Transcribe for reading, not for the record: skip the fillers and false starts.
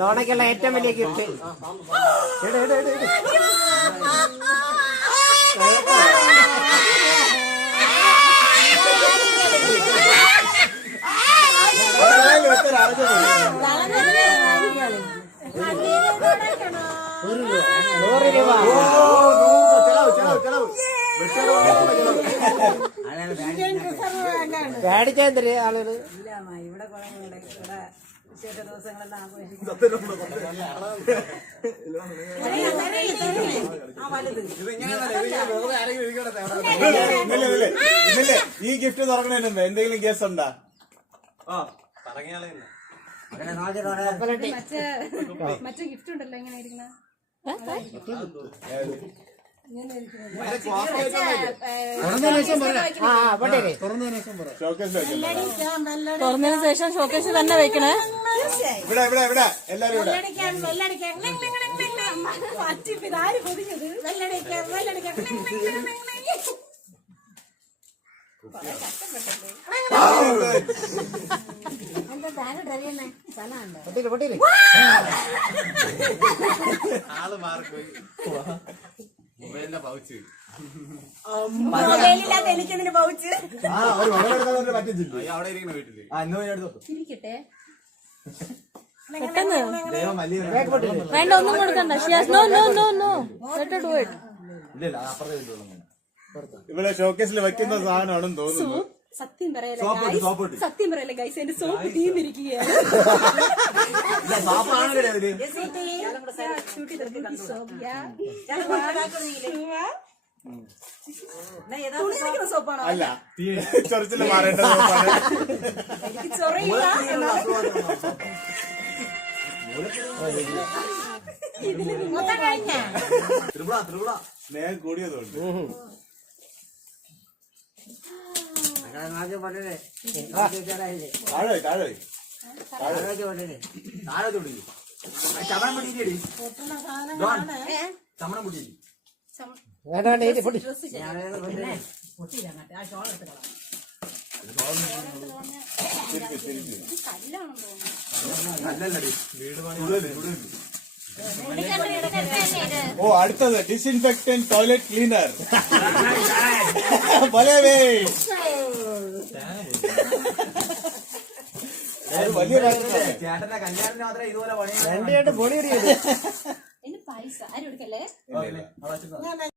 തോണയ്ക്കുള്ള ഏറ്റവും വലിയ ഗിഫ്റ്റ്. പേടിച്ചെന്തര് ആളുകള് ഇവിടെ വിശേഷ ദിവസങ്ങളെല്ലാം ആഘോഷിക്കും. ഈ ഗിഫ്റ്റ് തുറക്കണേന് എന്തെങ്കിലും കേസ് ഉണ്ടാ? മറ്റേ ഗിഫ്റ്റ് ഉണ്ടല്ലോ എങ്ങനെ ഇരിക്കണ തുറന്നതിന് ശേഷം ഷോക്കേസ് തന്നെ വെക്കണേ. എല്ലാരും ആള് മാറിപ്പോയി. മൊബൈലിന്റെ പൗച്ച് എനിക്കെന്തിന് പൗച്ച് അവിടെ ഇരിക്കുന്ന വീട്ടില് ഇരിക്കട്ടെ. പെട്ടെന്ന് വേണ്ട, ഒന്നും കൊടുക്കണ്ട. ഇവിടെ ഷോക്കേസിൽ വെക്കുന്ന സാധനമാണെന്ന് തോന്നുന്നു. സത്യം പറയല്ലേ ഗൈസ്, എന്റെ സോപ്പ് തീർന്നിരിക്കുകയാണ്. സോപ്പാണോ? അല്ല, ചൊറിച്ചില് മാറേണ്ട സോപ്പാണ്. സ്നേഹം കൂടിയതുകൊണ്ട് ഓ, അടുത്തത് ഡിസ്ഇൻഫെക്റ്റന്റ് ടോയ്ലറ്റ് ക്ലീനർ. വലിയ ചേട്ടന്റെ കല്യാണത്തിന് മാത്രമേ ഇതുപോലെ പണി. പൈസ ആരും എടുക്കല്ലേ.